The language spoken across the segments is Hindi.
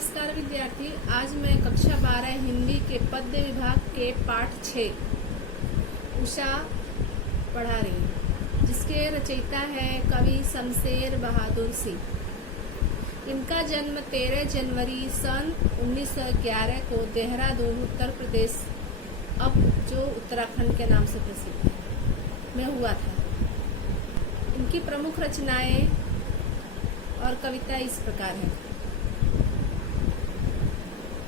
नमस्कार विद्यार्थी, आज मैं कक्षा 12 हिंदी के पद्य विभाग के पाठ 6 उषा पढ़ा रही हूँ, जिसके रचयिता है कवि शमशेर बहादुर सिंह। इनका जन्म 13 जनवरी सन 1911 को देहरादून उत्तर प्रदेश, अब जो उत्तराखंड के नाम से प्रसिद्ध है, में हुआ था। इनकी प्रमुख रचनाएं और कविता इस प्रकार है।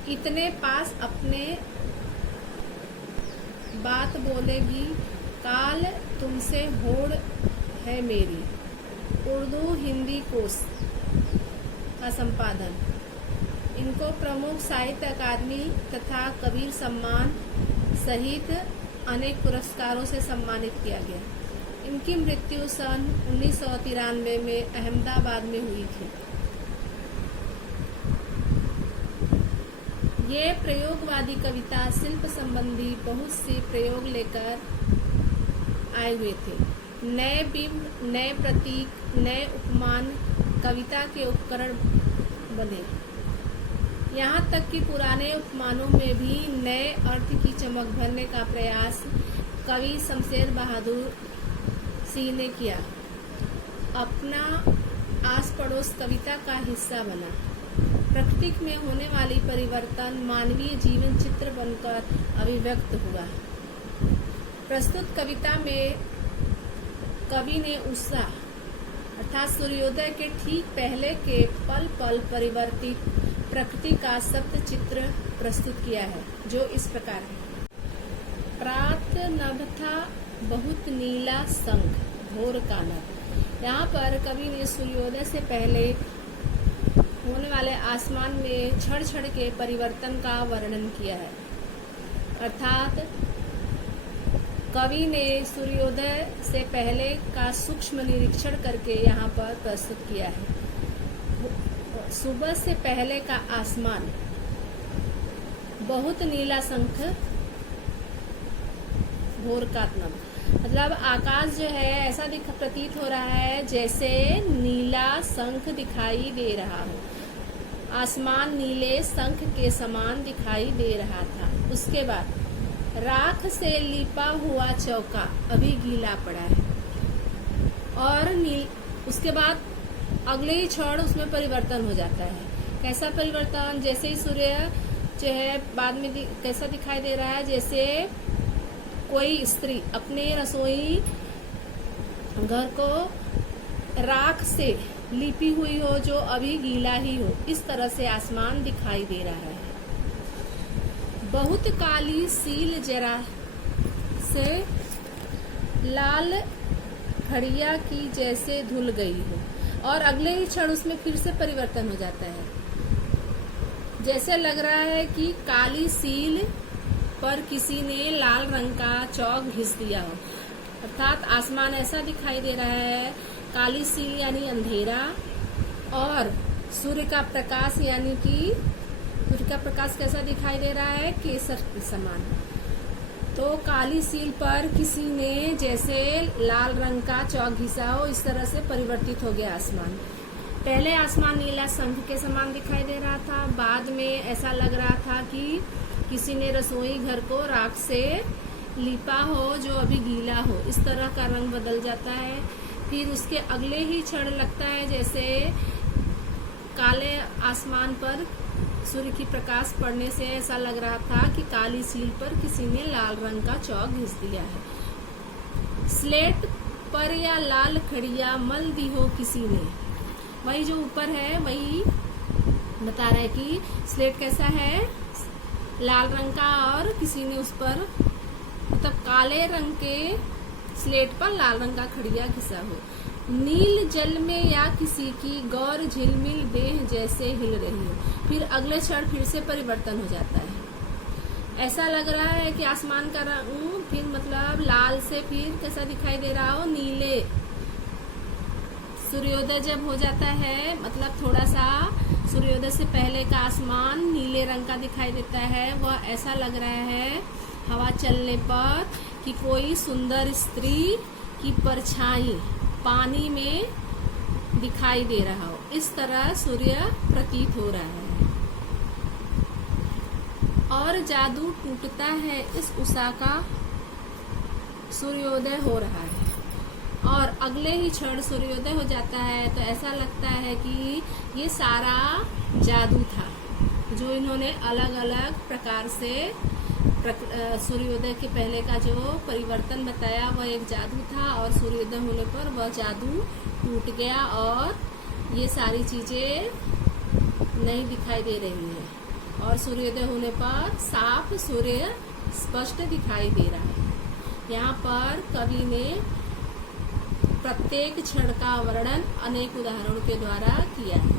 इतने पास अपने बात बोलेगी, काल तुमसे होड़ है मेरी। उर्दू हिंदी कोश का संपादन। इनको प्रमुख साहित्य अकादमी तथा कबीर सम्मान सहित अनेक पुरस्कारों से सम्मानित किया गया। इनकी मृत्यु सन 1993 में अहमदाबाद में हुई थी। ये प्रयोगवादी कविता शिल्प संबंधी बहुत से प्रयोग लेकर आए हुए थे। नए बिंब, नए प्रतीक, नए उपमान कविता के उपकरण बने। यहाँ तक कि पुराने उपमानों में भी नए अर्थ की चमक भरने का प्रयास कवि शमशेर बहादुर सिंह ने किया। अपना आस पड़ोस कविता का हिस्सा बना। प्रकृति में होने वाली परिवर्तन मानवीय जीवन चित्र बनकर अभिव्यक्त हुआ। प्रस्तुत कविता में कवि ने उषा अर्थात सूर्योदय के ठीक पहले के पल पल परिवर्तित प्रकृति का सत्य चित्र प्रस्तुत किया है, जो इस प्रकार है। प्रात नभ था बहुत नीला शंख भोर का नभ। यहाँ पर कवि ने सूर्योदय से पहले होने वाले आसमान में क्षण क्षण के परिवर्तन का वर्णन किया है। अर्थात कवि ने सूर्योदय से पहले का सूक्ष्म निरीक्षण करके यहाँ पर प्रस्तुत किया है। सुबह से पहले का आसमान बहुत नीला शंख भोर का नभ, मतलब आकाश जो है ऐसा प्रतीत हो रहा है जैसे नीला शंख दिखाई दे रहा हो। आसमान नीले शंख के समान दिखाई दे रहा था। उसके बाद राख से लिपा हुआ चौका अभी गीला पड़ा है और उसके बाद अगले ही क्षण उसमें परिवर्तन हो जाता है। कैसा परिवर्तन? जैसे ही सूर्य जो है बाद में कैसा दिखाई दे रहा है, जैसे कोई स्त्री अपने रसोई घर को राख से लिपी हुई हो, जो अभी गीला ही हो, इस तरह से आसमान दिखाई दे रहा है। बहुत काली सील जरा से लाल खड़िया की जैसे धुल गई हो, और अगले ही क्षण उसमें फिर से परिवर्तन हो जाता है। जैसे लग रहा है कि काली सील पर किसी ने लाल रंग का चौक घिस दिया हो। अर्थात आसमान ऐसा दिखाई दे रहा है, काली सील यानी अंधेरा, और सूर्य का प्रकाश यानी कि सूर्य का प्रकाश कैसा दिखाई दे रहा है, केसर के समान। तो काली सील पर किसी ने जैसे लाल रंग का चौक घिसा हो, इस तरह से परिवर्तित हो गया आसमान। पहले आसमान नीला शंख के समान दिखाई दे रहा था, बाद में ऐसा लग रहा था कि किसी ने रसोई घर को राख से लिपा हो, जो अभी गीला हो, इस तरह का रंग बदल जाता है। फिर उसके अगले ही क्षण लगता है जैसे काले आसमान पर सूर्य की प्रकाश पड़ने से ऐसा लग रहा था कि काली सील पर किसी ने लाल रंग का चौक घिस दिया है। स्लेट पर या लाल खड़िया मल दी हो किसी ने, वही जो ऊपर है वही बता रहा है कि स्लेट कैसा है, लाल रंग का, और किसी ने उस पर मतलब काले रंग के स्लेट पर लाल रंग का खड़िया घिसा हो। नील जल में या किसी की गौर झिलमिल देह जैसे हिल रही हो, फिर अगले क्षण फिर से परिवर्तन हो जाता है। ऐसा लग रहा है कि आसमान का रंग फिर मतलब लाल से फिर कैसा दिखाई दे रहा हो, नीले। सूर्योदय जब हो जाता है, मतलब थोड़ा सा सूर्योदय से पहले का आसमान नीले रंग का दिखाई देता है। वह ऐसा लग रहा है हवा चलने पर कि कोई सुंदर स्त्री की परछाई पानी में दिखाई दे रहा हो, इस तरह सूर्य प्रतीत हो रहा है। और जादू टूटता है, इस उषा का सूर्योदय हो रहा है। और अगले ही क्षण सूर्योदय हो जाता है तो ऐसा लगता है कि ये सारा जादू था, जो इन्होंने अलग अलग प्रकार से सूर्योदय के पहले का जो परिवर्तन बताया वह एक जादू था, और सूर्योदय होने पर वह जादू टूट गया और ये सारी चीजें नहीं दिखाई दे रही है, और सूर्योदय होने पर साफ सूर्य स्पष्ट दिखाई दे रहा है। यहाँ पर कवि ने प्रत्येक क्षण का वर्णन अनेक उदाहरणों के द्वारा किया है।